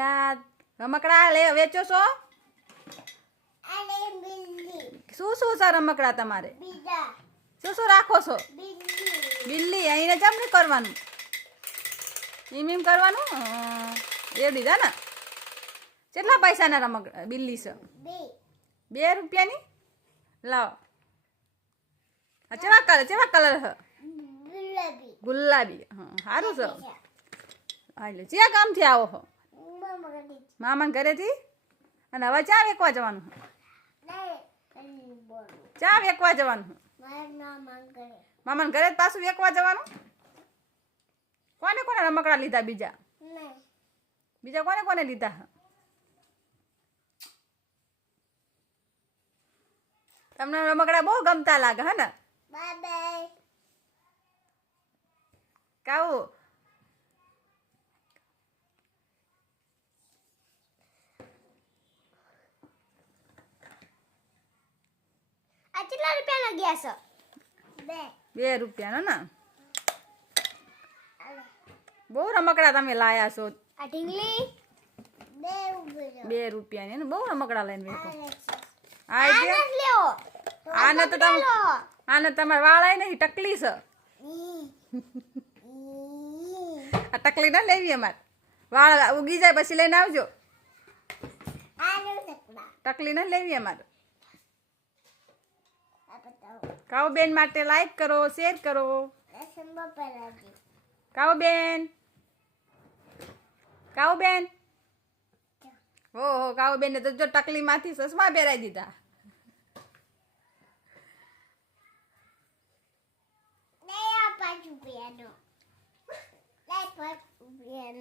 લ્યા રમકડા લે વેચો છો? શું શું છે રમકડા તમારે? શું શું રાખો છો? બિલ્લી. અહીંને જમ નહીં કરવાનું, એમ કરવાનું. એ દીધા ને. કેટલા પૈસાના રમકડા બિલ્લી છે? 2 રૂપિયાની. લાવો. ચેવા કલર છે? ગુલાબી. હા સારું છે. હાલે ક્યાં ગામથી આવો છો? મામાના ઘરેથી. અને હવે ચા વેકવા જવાનું? ચા વેકવા જવાનું? મામાના ઘરે પાછું વેકવા જવાનું? કોને કોને રમકડા લીધા? બીજા કોને કોને લીધા? તમને રમકડા બહુ ગમતા લાગે હે ને? કાવું કેટલા રૂપિયાનો ગયા છે? 2 રૂપિયાનો ને? બહુ રમકડા તમે લાયા છો. આ ઢીંગલી 2 રૂપિયાની ને બહુ રમકડા લઈને વેકો. આને તમારે વાળાય નહીં, ટકલી છે. આ ટકલી ના લેવી અમારે. વાળ ઉગી જાય પછી લઈને આવજો. ટકલી ના લેવી અમારે. કાવ બેન માટે લાઈક કરો, શેર કરો. કાવ બેન. ઓહો કાવ બેન ને તો જો ટકલી માંથી ચશ્મા પહેરાવી દીધા.